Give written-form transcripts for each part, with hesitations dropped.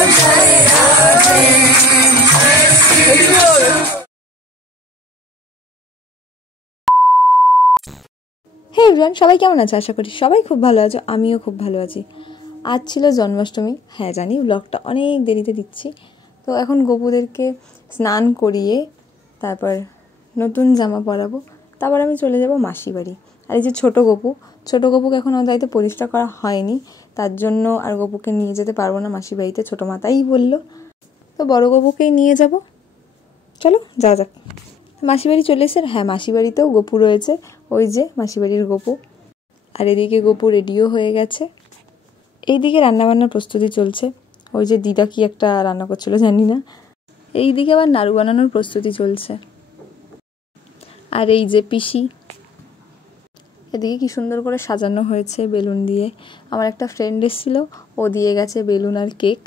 হে everyone, সবাই কেমন আছে? আশা করি সবাই খুব ভালো আছো, আমিও খুব ভালো আছি। আজ ছিল জন্মাষ্টমী। হ্যাঁ জানি ব্লগটা অনেক দেরিতে দিচ্ছি। তো এখন গোপুদেরকে স্নান করিয়ে তারপর নতুন জামা পরাবো, তারপর আমি চলে যাব মাসি বাড়ি। আর এই যে ছোটো গপুকে এখন আমাদের বাড়িতে পরিষ্কার করা হয়নি, তার জন্য আর গপুকে নিয়ে যেতে পারবো না মাসি বাড়িতে, ছোটো মাতাই বললো। তো বড় গপুকেই নিয়ে যাব, চলো যাওয়া যাক। মাসি বাড়ি চলে এসে, হ্যাঁ মাসি বাড়িতেও গপু রয়েছে, ওই যে মাসি বাড়ির গপু। আর এদিকে গপু রেডিও হয়ে গেছে। এইদিকে রান্নাবান্নার প্রস্তুতি চলছে, ওই যে দিদা কি একটা রান্না করছিল জানি না। এইদিকে আবার নাড়ু বানানোর প্রস্তুতি চলছে। আর এই যে পিসি, এদিকে কি সুন্দর করে সাজানো হয়েছে বেলুন দিয়ে। আমার একটা ফ্রেন্ড এসেছিল, ও দিয়ে গেছে বেলুন আর কেক।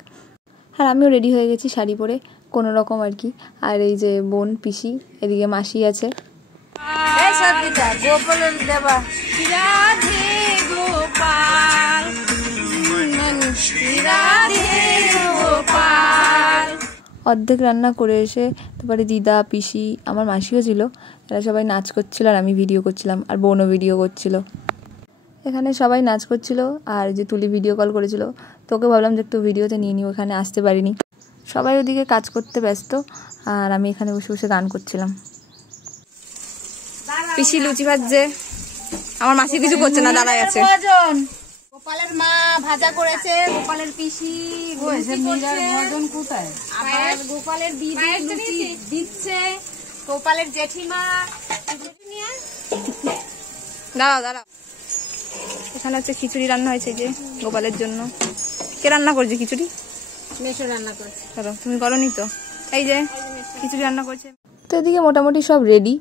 আর আমিও রেডি হয়ে গেছি শাড়ি পরে কোনো রকম আর কি। আর এই যে বোন পিসি, এদিকে মাসি আছে। অর্ধেক রান্না করে এসে তারপরে দিদা পিসি আমার মাসিও ছিল, এরা সবাই নাচ করছিল আর আমি ভিডিও করছিলাম, আর বোনও ভিডিও করছিল। এখানে সবাই নাচ করছিল আর যে তুলি ভিডিও কল করেছিল, তোকে ভাবলাম যে একটু ভিডিওতে নিয়ে নিও, এখানে আসতে পারিনি। সবাই ওদিকে কাজ করতে ব্যস্ত আর আমি এখানে বসে বসে গান করছিলাম। পিসি লুচি ভাজছে, আমার মাসি কিছু করছে না, দাঁড়ায় আছে। গোপালের মা ভাজা করেছে, গোপালের পিসি কোথায়, আবার গোপালের দিদি লুচি দিচ্ছে, গোপালের জেঠিমা। দাঁড়াও, এখানে হচ্ছে খিচুড়ি রান্না হয়েছে যে গোপালের জন্য। কে রান্না করছে খিচুড়ি? মেশো রান্না করছে। চলো, তুমি করনি তো? এই যে খিচুড়ি রান্না করছে। তো এদিকে মোটামুটি সব রেডি,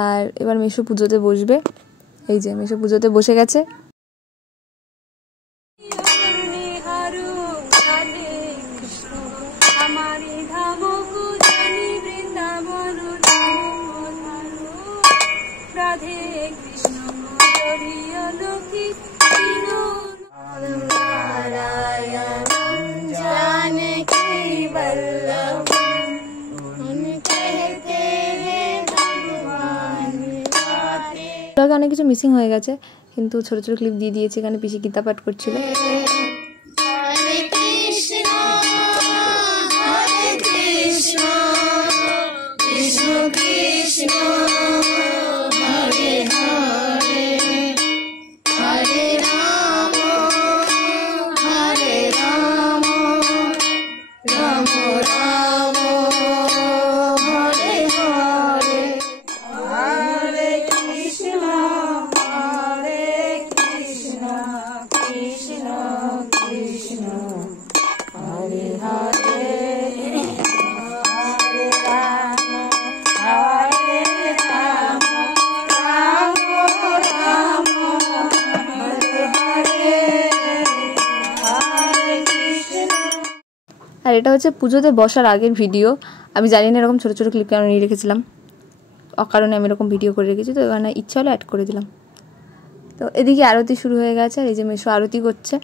আর এবার মেশো পুজোতে বসবে। এই যে মেশো পুজোতে বসে গেছে। অনেক কিছু মিসিং হয়ে গেছে, কিন্তু ছোট ছোট ক্লিপ দিয়ে দিয়েছে। এখানে পিসি গীতা পাঠ করছিল। আর এটা হচ্ছে পুজোতে বসার আগের ভিডিও। আমি জানি না এরকম ছোটো ছোটো ক্লিপ কেন নিয়ে রেখেছিলাম, অকারণে আমি এরকম ভিডিও করে রেখেছি, তো এখানে ইচ্ছা হলো অ্যাড করে দিলাম। তো এদিকে আরতি শুরু হয়ে গেছে, আর এই যে মেশো আরতি করছে।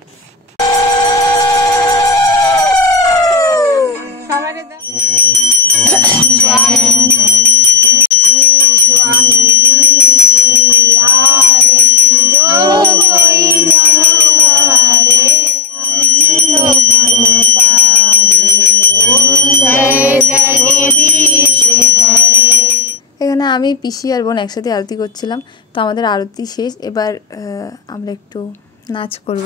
এখানে আমি পিসি আর বোন একসাথে আরতি করছিলাম। তো আমাদের আরতি শেষ, এবার আমরা একটু নাচ করব।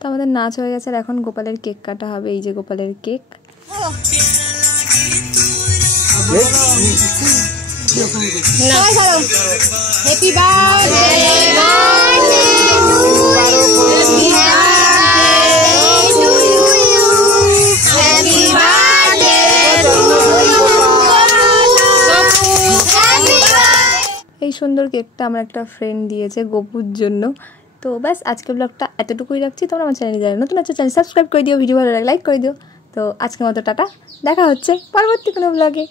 তো আমাদের নাচ হয়ে গেছে, আর এখন গোপালের কেক কাটা হবে। এই যে গোপালের কেক। হ্যাপি বার্থডে সুন্দর কেকটা আমার একটা ফ্রেন্ড দিয়েছে গপুর জন্য। তো ব্যাস আজকে ব্লগটা এতটুকুই রাখছি। তোমরা আমার চ্যানেলে যারা নতুন আছে চ্যানেল সাবস্ক্রাইব করে দিও, ভিডিও ভালো লাগে লাইক করে দিও। তো আজকের মতো টাটা, দেখা হচ্ছে পরবর্তী কোনো ব্লগে।